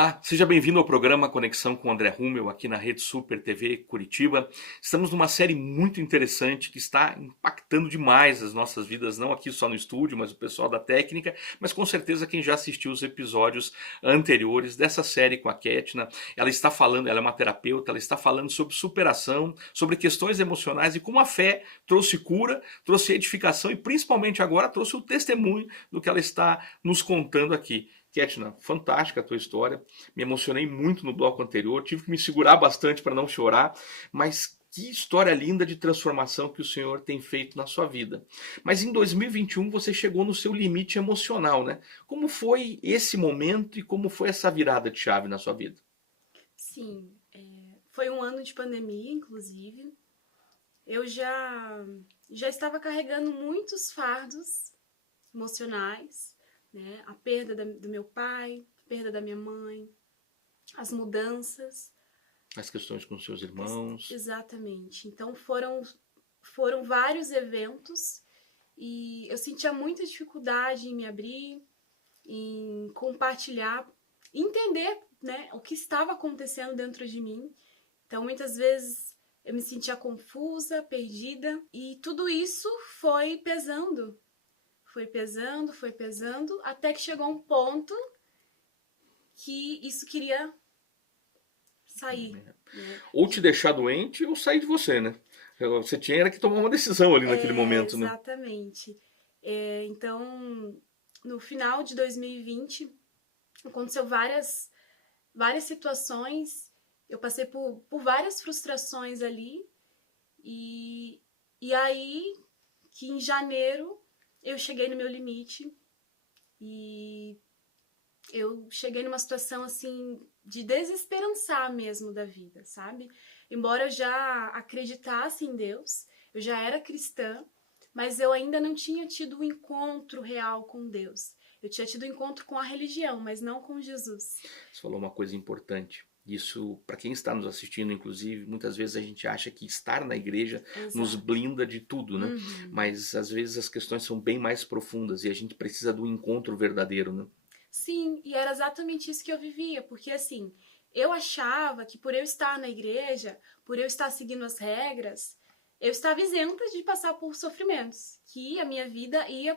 Olá, seja bem-vindo ao programa Conexão com André Rummel, aqui na Rede Super TV Curitiba. Estamos numa série muito interessante que está impactando demais as nossas vidas, não aqui só no estúdio, mas o pessoal da técnica, mas com certeza quem já assistiu os episódios anteriores dessa série com a Ketna. Ela está falando, ela é uma terapeuta, ela está falando sobre superação, sobre questões emocionais e como a fé trouxe cura, trouxe edificação e principalmente agora trouxe o testemunho do que ela está nos contando aqui. Ketna, fantástica a tua história, me emocionei muito no bloco anterior, tive que me segurar bastante para não chorar, mas que história linda de transformação que o Senhor tem feito na sua vida. Mas em 2021 você chegou no seu limite emocional, né? Como foi esse momento e como foi essa virada de chave na sua vida? Sim, foi um ano de pandemia, inclusive. Eu já estava carregando muitos fardos emocionais, né? A perda do meu pai, a perda da minha mãe, as mudanças. As questões com seus irmãos. Exatamente. Então foram vários eventos e eu sentia muita dificuldade em me abrir, em compartilhar, entender, né, o que estava acontecendo dentro de mim. Então, muitas vezes eu me sentia confusa, perdida, e tudo isso foi pesando, até que chegou um ponto que isso queria sair, né? Ou te deixar doente ou sair de você, né? Você tinha era que tomar uma decisão ali naquele momento, né? Exatamente. Então, no final de 2020, aconteceu várias situações, eu passei por várias frustrações ali, e, e aí que em janeiro eu cheguei no meu limite e eu cheguei numa situação assim de desesperançar mesmo da vida, sabe? Embora eu já acreditasse em Deus, eu já era cristã, mas eu ainda não tinha tido um encontro real com Deus. Eu tinha tido um encontro com a religião, mas não com Jesus. Você falou uma coisa importante. Isso, para quem está nos assistindo, inclusive, muitas vezes a gente acha que estar na igreja nos Exato. blinda de tudo, né? Uhum. Mas às vezes as questões são bem mais profundas e a gente precisa do encontro verdadeiro, né? Sim, e era exatamente isso que eu vivia, porque assim, eu achava que por eu estar na igreja, por eu estar seguindo as regras, eu estava isenta de passar por sofrimentos, que a minha vida ia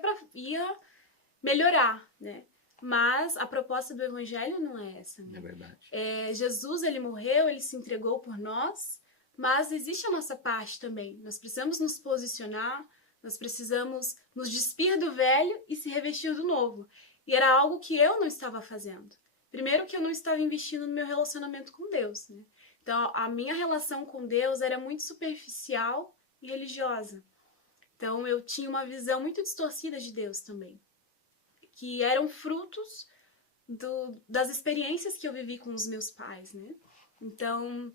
melhorar, né? Mas a proposta do evangelho não é essa, É né? verdade. Jesus, ele morreu, ele se entregou por nós, mas existe a nossa parte também. Nós precisamos nos posicionar, nós precisamos nos despir do velho e se revestir do novo. E era algo que eu não estava fazendo. Primeiro que eu não estava investindo no meu relacionamento com Deus, né? Então, a minha relação com Deus era muito superficial e religiosa. Então, eu tinha uma visão muito distorcida de Deus também, que eram frutos das experiências que eu vivi com os meus pais, né? Então,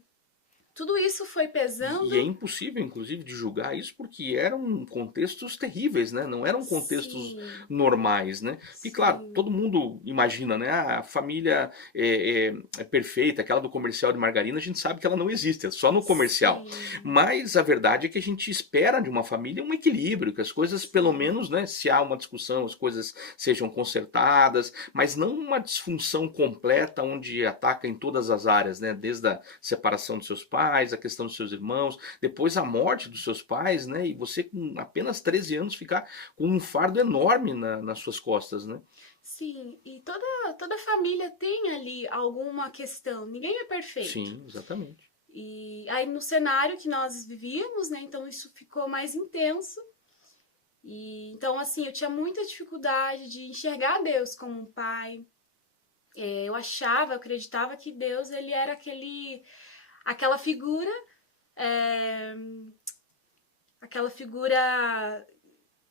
tudo isso foi pesando. E é impossível, inclusive, de julgar isso porque eram contextos terríveis, né? Não eram contextos Sim, normais, né? E claro, sim, todo mundo imagina, né? A família é perfeita, aquela do comercial de margarina, a gente sabe que ela não existe, é só no comercial. sim, Mas a verdade é que a gente espera de uma família um equilíbrio, que as coisas, pelo sim, menos, né? Se há uma discussão, as coisas sejam consertadas, mas não uma disfunção completa onde ataca em todas as áreas, né? Desde a separação dos seus pais, a questão dos seus irmãos, depois a morte dos seus pais, né? E você com apenas 13 anos ficar com um fardo enorme nas suas costas, né? sim. E toda família tem ali alguma questão. Ninguém é perfeito. Sim, exatamente. E aí no cenário que nós vivíamos, né? Então isso ficou mais intenso. E então assim, eu tinha muita dificuldade de enxergar Deus como um pai. Eu achava, eu acreditava que Deus ele era aquela figura, é, aquela figura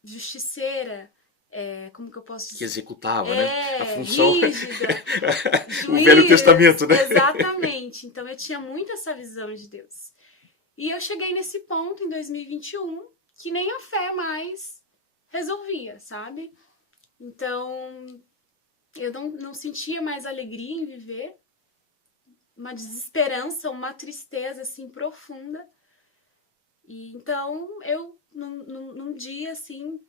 justiceira, como que eu posso Que dizer? executava, né? A função. Rígida, O Velho juiz, Testamento, né? exatamente. Então eu tinha muito essa visão de Deus. E eu cheguei nesse ponto em 2021 que nem a fé mais resolvia, sabe? Então eu não sentia mais alegria em viver, uma desesperança, uma tristeza assim profunda. E então eu num dia assim,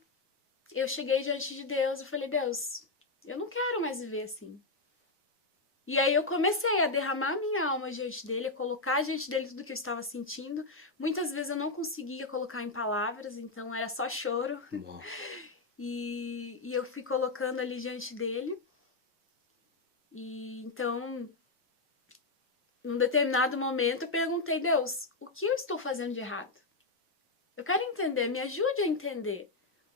eu cheguei diante de Deus e falei: Deus, eu não quero mais viver assim. E aí eu comecei a derramar minha alma diante dele, a colocar diante dele tudo que eu estava sentindo. Muitas vezes eu não conseguia colocar em palavras, então era só choro. Uau. E eu fui colocando ali diante dele. E então, num determinado momento, eu perguntei, Deus, o que eu estou fazendo de errado? Eu quero entender, me ajude a entender.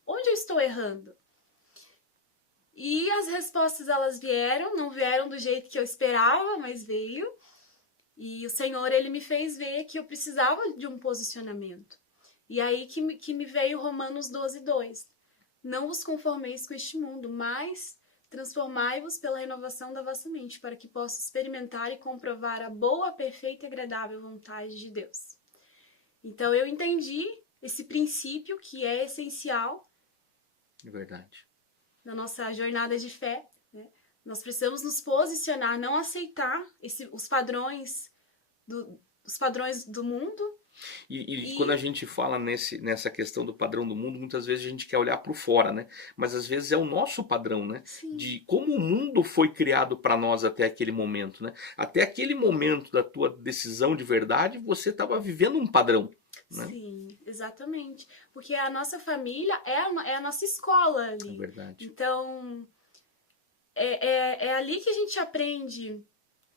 Onde eu estou errando? E as respostas, elas vieram, não vieram do jeito que eu esperava, mas veio. E o Senhor, ele me fez ver que eu precisava de um posicionamento. E aí que me veio Romanos 12:2. Não vos conformeis com este mundo, mas transformai-vos pela renovação da vossa mente, para que possa experimentar e comprovar a boa, perfeita e agradável vontade de Deus. Então eu entendi esse princípio que é essencial. É verdade. Na nossa jornada de fé, né? Nós precisamos nos posicionar, não aceitar os padrões do mundo. E quando a gente fala nessa questão do padrão do mundo, muitas vezes a gente quer olhar para o fora, né? Mas às vezes é o nosso padrão, né? Sim. De como o mundo foi criado para nós até aquele momento, né? Até aquele momento da tua decisão de verdade, você estava vivendo um padrão, né? Sim, exatamente. Porque a nossa família é a nossa escola ali. É verdade. Então, é ali que a gente aprende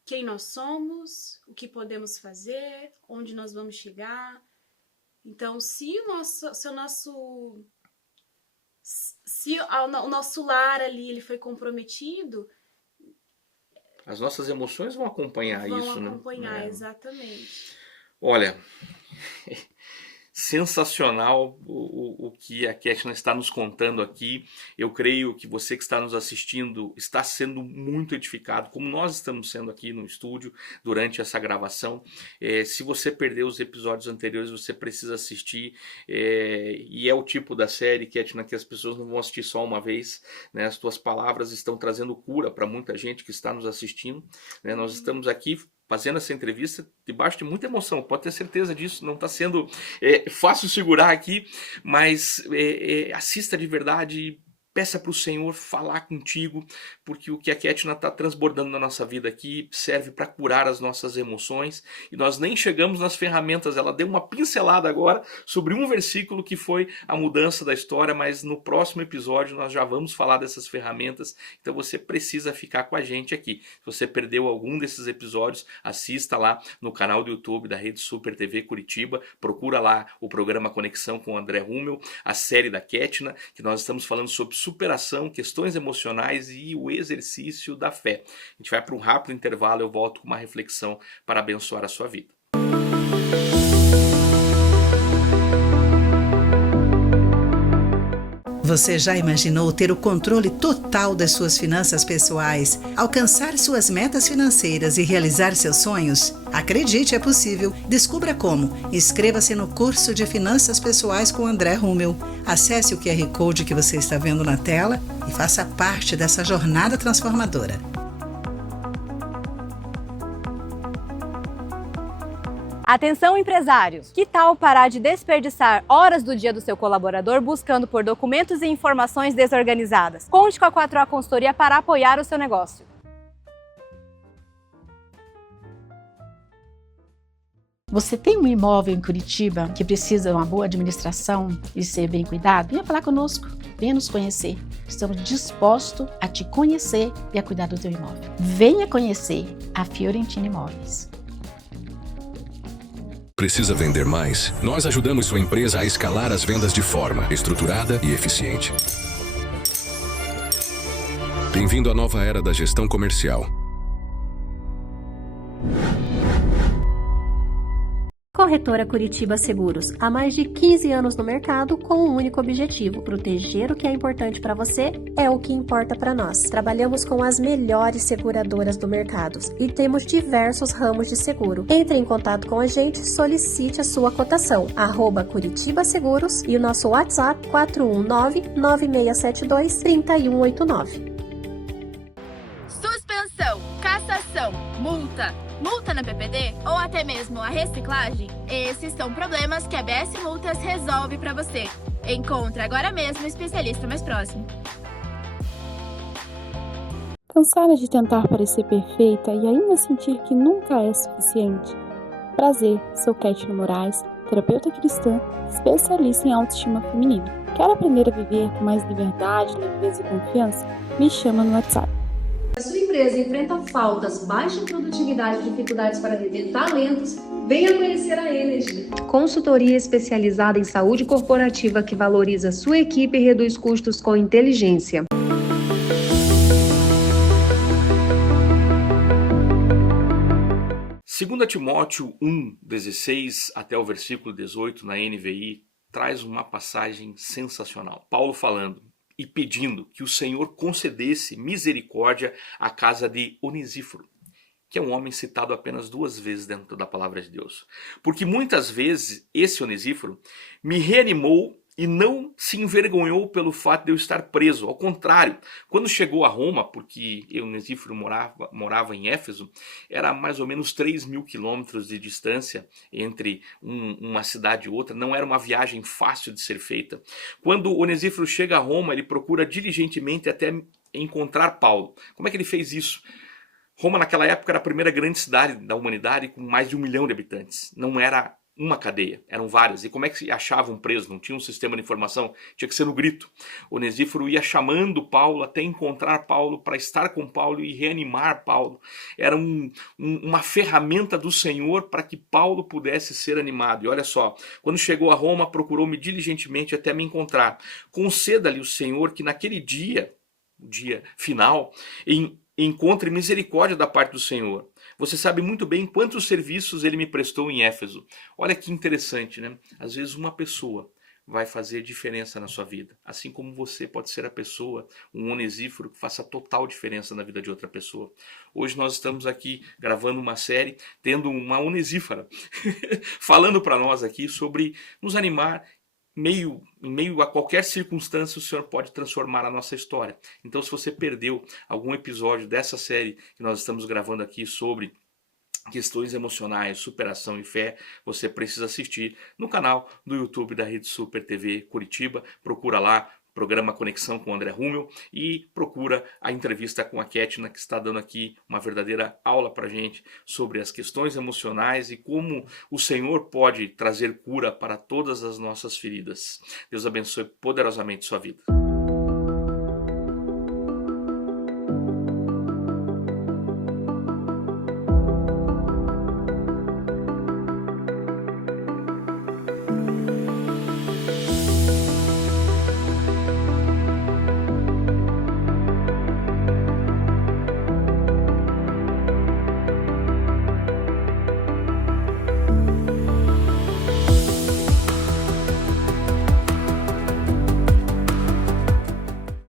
quem nós somos, o que podemos fazer, onde nós vamos chegar. Então, se o nosso lar ali ele foi comprometido, as nossas emoções vão acompanhar isso, né? Vão acompanhar, exatamente. Olha, sensacional o que a Ketna está nos contando aqui. Eu creio que você que está nos assistindo está sendo muito edificado, como nós estamos sendo aqui no estúdio durante essa gravação. Se você perdeu os episódios anteriores, você precisa assistir. E é o tipo da série, Ketna, que as pessoas não vão assistir só uma vez, né? As tuas palavras estão trazendo cura para muita gente que está nos assistindo, né? Nós estamos aqui fazendo essa entrevista debaixo de muita emoção, pode ter certeza disso, não está sendo fácil segurar aqui, mas assista de verdade, peça para o Senhor falar contigo, porque o que a Ketna está transbordando na nossa vida aqui serve para curar as nossas emoções, e nós nem chegamos nas ferramentas. Ela deu uma pincelada agora sobre um versículo que foi a mudança da história, mas no próximo episódio nós já vamos falar dessas ferramentas, então você precisa ficar com a gente aqui. Se você perdeu algum desses episódios, assista lá no canal do YouTube da Rede Super TV Curitiba, procura lá o programa Conexão com o André Hummel, a série da Ketna, que nós estamos falando sobre superação, questões emocionais e o exercício da fé. A gente vai para um rápido intervalo, eu volto com uma reflexão para abençoar a sua vida. Você já imaginou ter o controle total das suas finanças pessoais, alcançar suas metas financeiras e realizar seus sonhos? Acredite, é possível. Descubra como. Inscreva-se no curso de Finanças Pessoais com André Hummel. Acesse o QR Code que você está vendo na tela e faça parte dessa jornada transformadora. Atenção, empresários! Que tal parar de desperdiçar horas do dia do seu colaborador buscando por documentos e informações desorganizadas? Conte com a 4A Consultoria para apoiar o seu negócio. Você tem um imóvel em Curitiba que precisa de uma boa administração e ser bem cuidado? Venha falar conosco, venha nos conhecer. Estamos dispostos a te conhecer e a cuidar do teu imóvel. Venha conhecer a Fiorentina Imóveis. Precisa vender mais? Nós ajudamos sua empresa a escalar as vendas de forma estruturada e eficiente. Bem-vindo à nova era da gestão comercial. Corretora Curitiba Seguros, há mais de 15 anos no mercado com um único objetivo: proteger o que é importante para você é o que importa para nós. Trabalhamos com as melhores seguradoras do mercado e temos diversos ramos de seguro. Entre em contato com a gente, solicite a sua cotação, @Curitiba Seguros e o nosso WhatsApp 419-9672-3189. Suspensão, cassação, multa na PPD ou até mesmo a reciclagem? Esses são problemas que a BS Multas resolve para você. Encontre agora mesmo o especialista mais próximo. Cansada de tentar parecer perfeita e ainda sentir que nunca é suficiente? Prazer, sou Kétia Moraes, terapeuta cristã, especialista em autoestima feminina. Quer aprender a viver com mais liberdade, leveza e confiança? Me chama no WhatsApp. Se a sua empresa enfrenta faltas, baixa produtividade e dificuldades para reter talentos, venha conhecer a Energy. Consultoria especializada em saúde corporativa que valoriza sua equipe e reduz custos com inteligência. 2 Timóteo 1:16 até o versículo 18 na NVI traz uma passagem sensacional. Paulo falando e pedindo que o Senhor concedesse misericórdia à casa de Onesíforo, que é um homem citado apenas 2 vezes dentro da palavra de Deus. Porque muitas vezes esse Onesíforo me reanimou e não se envergonhou pelo fato de eu estar preso. Ao contrário, quando chegou a Roma, porque Onesíforo morava em Éfeso, era mais ou menos 3.000 quilômetros de distância entre uma cidade e outra, não era uma viagem fácil de ser feita. Quando Onesíforo chega a Roma, ele procura diligentemente até encontrar Paulo. Como é que ele fez isso? Roma naquela época era a primeira grande cidade da humanidade com mais de 1 milhão de habitantes. Não era uma cadeia, eram várias. E como é que se achava um preso? Não tinha um sistema de informação, tinha que ser no grito. Onesíforo ia chamando Paulo até encontrar Paulo, para estar com Paulo e reanimar Paulo. Era uma ferramenta do Senhor para que Paulo pudesse ser animado. E olha só, quando chegou a Roma, procurou-me diligentemente até me encontrar. Conceda-lhe o Senhor que naquele dia, o dia final, encontre misericórdia da parte do Senhor. Você sabe muito bem quantos serviços ele me prestou em Éfeso. Olha que interessante, né? Às vezes uma pessoa vai fazer diferença na sua vida. Assim como você pode ser a pessoa, um Onesíforo, que faça total diferença na vida de outra pessoa. Hoje nós estamos aqui gravando uma série, tendo uma Onesífora, falando para nós aqui sobre nos animar. Em meio a qualquer circunstância, o Senhor pode transformar a nossa história. Então, se você perdeu algum episódio dessa série que nós estamos gravando aqui sobre questões emocionais, superação e fé, você precisa assistir no canal do YouTube da Rede Super TV Curitiba. Procura lá, programa Conexão com André Rummel, e procura a entrevista com a Kétina, que está dando aqui uma verdadeira aula para a gente sobre as questões emocionais e como o Senhor pode trazer cura para todas as nossas feridas. Deus abençoe poderosamente sua vida.